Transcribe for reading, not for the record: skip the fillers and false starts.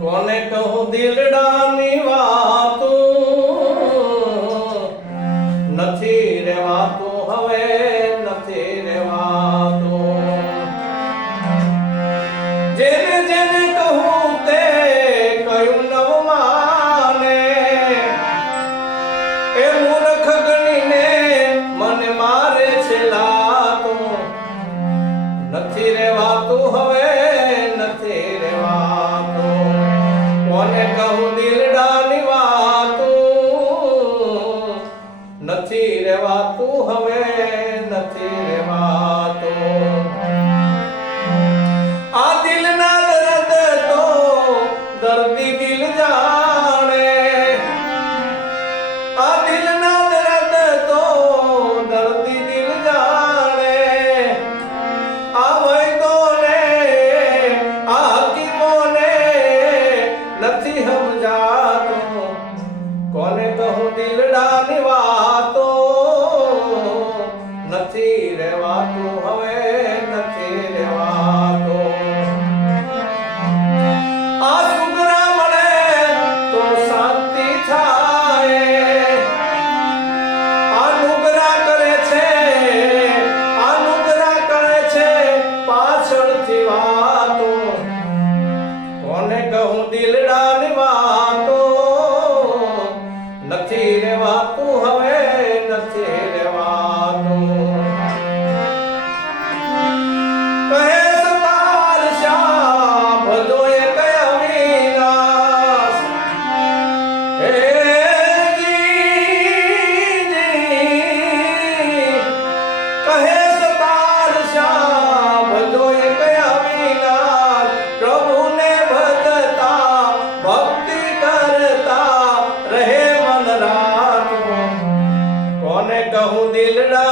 કોને કહું દિલડાની વાતું, નથી રેવાતું હવે નથી રેવાતું. જેને જેને કહું તે કયું નવ માને, એ મૂર્ખ ગણીને મને મારે છે લાતું. નથી રેવાતું હવે નથી રેવાતું. કોને કહું દિલડાની વાતું, નથી રેવાતું હવે નથી રેવાતું. આ દિલના દર્દ તો દર્દી દિલ જાણે, આ દિલના દર્દ તો દર્દી દિલ જાણે. આ વૈદોને આ હકીમોને નથી સમજાતું. કોને કહું દિલડાની વાતો, નથી રેવાતું હવે નથી રેવાતું. આ સુગરા મળે તો શાંતિ થાય, આ નુગરા કરે છે, આ નુગરા કરે છે પાછળથી વાતો. કોને કહું દિલડાની વાતો, નથી રેવાતું હવે નથી રેવાતું. કહે સતાર શા ભદોએ કયા વિનાશ, હે કહે સતાર શા ભદોએ કયા વિનાશ. પ્રભુને ભજતા ભક્તિ કરતા રહે મન રાત. કોને કહું દિલડા